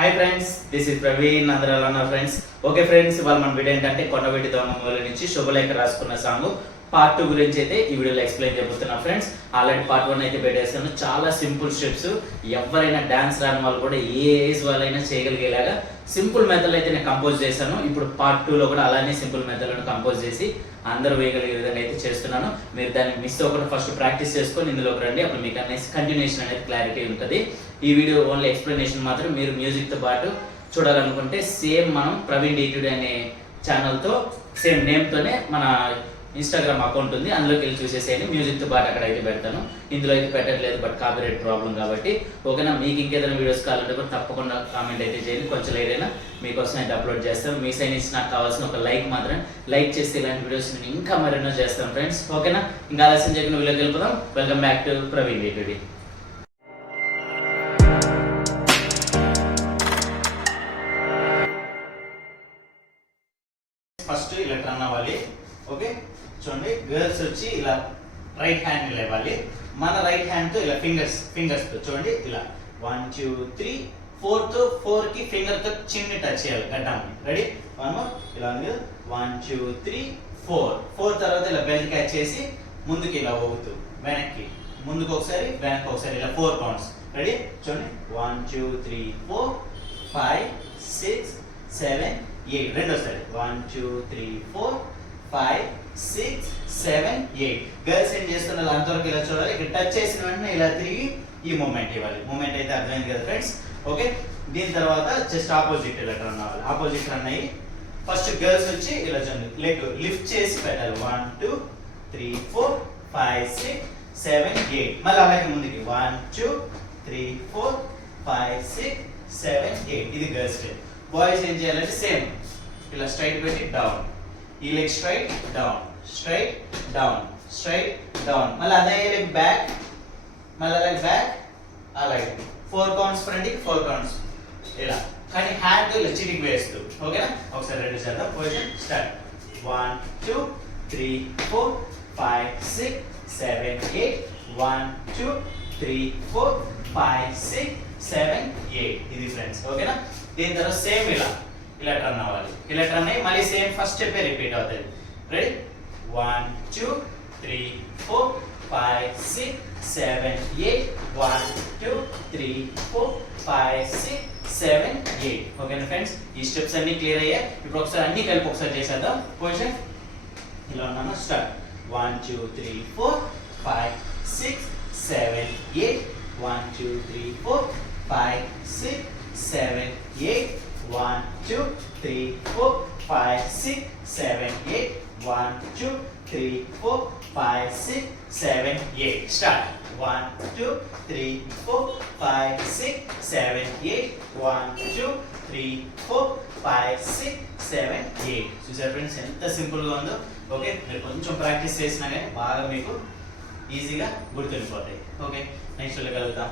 Hi friends, this is Praveen. అందరూ ఎలా ఉన్నారు ఫ్రెండ్స్? ఓకే ఫ్రెండ్స్, ఇవాళ మన వీడియో ఏంటంటే కొండవీటి దొంగ నుంచి శుభలేఖ రాసుకున్న సాంగ్ పార్ట్ 2 గురించి అయితే ఈ వీడియోలో ఎక్స్ప్లెయిన్ చేయబోతున్నా ఫ్రెండ్స్. ఆల్రెడీ పార్ట్ 1 అయితే పెట్టేసాను. చాలా సింపుల్ స్టెప్స్, ఎవరైనా డాన్స్ రాని వాళ్ళు కూడా ఏ ఏజ్ వాళ్ళైనా చేయగలిగేలాగా సింపుల్ మెథడ్ అయితే నేను కంపోజ్ చేశాను. ఇప్పుడు పార్ట్ 2 లో కూడా అలానే సింపుల్ మెథడ్లను కంపోజ్ చేసి అందరూ వేయగలిగే విధంగా అయితే చేస్తున్నాను. మీరు దాన్ని మిస్ అవ్వకుండా ఫస్ట్ ప్రాక్టీస్ చేసుకొని ఇందులోకి రండి. అప్పుడు మీకు అనేది కంటిన్యూషన్ అనేది క్లారిటీ ఉంటుంది. ఈ వీడియో ఓన్లీ ఎక్స్ప్లెనేషన్ మాత్రం. మీరు మ్యూజిక్తో పాటు చూడాలనుకుంటే సేమ్ మనం ప్రవీణ్ D2D అనే ఛానల్తో సేమ్ నేమ్తోనే మన ఇన్స్టాగ్రామ్ అకౌంట్ ఉంది, అందులోకి వెళ్ళి చూసేసేయండి. మ్యూజిక్తో పాటు అక్కడ అయితే పెడతాను. ఇందులో అయితే పెట్టట్లేదు, బట్ కాపీరైట్ ప్రాబ్లం కాబట్టి. ఓకేనా? మీకు ఇంకేదైనా వీడియోస్ కావాలంటే కూడా తప్పకుండా కామెంట్ అయితే చేయండి. కొంచెం లేట్ అయినా మీకోసం అయితే అప్లోడ్ చేస్తాను. మీ సైడ్ నుంచి నాకు కావాల్సిన ఒక లైక్ మాత్రం. లైక్ చేస్తే ఇలాంటి వీడియోస్ నేను ఇంకా మరెన్నో చేస్తాను ఫ్రెండ్స్. ఓకేనా? ఇంకా ఆలస్యం చేయకుండా వీడియోకి వెళ్ళిపోదాం. Welcome back to Praveen D2D. First ఇలా టర్న్ అవ్వాలి. ఓకే, చూడండి. గర్ల్స్ వచ్చి ఇలా రైట్ హ్యాండ్ ఇలా ఇవ్వాలి. మన రైట్ హ్యాండ్ తో ఇలా ఫింగర్స్ తో చూడండి ఇలా 1 2 3 4 తో 4 కి ఫింగర్ తో చిన్న టచ్ చేయాలి గడ్డాన్ని. రెడీ? ఇలా ఉంది. 1 2 3 4 తర్వాత ఇలా బెల్ట్ క్యాచ్ చేసి ముందుకి ఇలా ఊగుతూ వెనక్కి, ముందుకు ఒకసారి వెనక్కి ఒకసారి, ఇలా 4 కౌంట్స్. రెడీ? చూడండి. 1 2 3 4 5 6 7 8. రెండోసారి 1 2 3 4 5 6 7 8. గర్ల్స్ ఏం చేస్తున్నారు అంతవరకు ఇలా చూడాలి. ఇక్కడ టచ్ చేసిన వెంటనే ఇలా తిరిగి ఈ మూమెంట్ ఇవ్వాలి. మూమెంట్ అయితే అర్థమైంది కదా ఫ్రెండ్స్? ఓకే, దీని తర్వాత జస్ట్ ఆపోజిట్ ఇలా రన్ అవ్వాలి. ఆపోజిట్ రన్ అయ్యి ఫస్ట్ గర్ల్స్ వచ్చి ఇలా చూడండి లెగ్ లిఫ్ట్ చేసి పెట్టాలి. 1 2 3 4 5 6 7 8. మళ్ళీ అలాగే ముందుకి 1 2 3 4 5 6 7 8. ఇది గర్ల్స్ స్టెప్. బాయ్స్ ఏం చేయాలంటే సేమ్ ఇలా స్ట్రైట్ పెట్టి డౌన్, ఈ leg straight down, straight down, straight down. మళ్ళీ అదే లెగ్ బ్యాక్, మళ్ళీ అలాగే బ్యాక్, అలాగే 4 కౌంట్స్ ఫ్రంట్ కి 4 కౌంట్స్ ఇలా. కానీ హ్యాండ్ ఇలా చిటికి వేస్తూ. ఓకేనా? ఒకసారి రెండు చేద్దాం. Position start. 1 2 3 4 5 6 7 8. 1 2 3 4 5 6 7 8. ఇది ఫ్రెండ్స్. ఓకేనా? దీని తర్వాత సేమ్ ఇలా టర్న్ అవ్వాలి. ఇలా టర్న్ అయ్యి మళ్ళీ సేమ్ ఫస్ట్ స్టెప్ రిపీట్ అవుతుంది. రెడీ? 1 2 3 4 5 6 7 8. 1 2 3 4 5 6 7 8. ఓకేనా ఫ్రెండ్స్? ఈ స్టెప్స్ అన్ని క్లియర్ అయ్యాయి. ఇప్పుడు ఒకసారి అన్ని కలిపి ఒకసారి చేసేద్దాం. పొజిషన్ ఇలా ఉన్నాను. స్టార్ట్. 1 2 3 4 5 6 7 8. 1 2 3 4 5 6 7 8. 1 2 3 4 5 6 7 8. 1 2 3 4 5 6 7 8. Start. 1 2 3 4 5 6 7 8. 1 2 3 4 5 6 7 8. చూసారు ఫ్రెండ్స్ ఎంత సింపుల్ గా ఉందో? ఓకే, మీరు కొంచెం ప్రాక్టీస్ చేసినా కానీ బాగా మీకు ఈజీగా గుర్తుండిపోతాయి. Okay, next కలుగుతాం.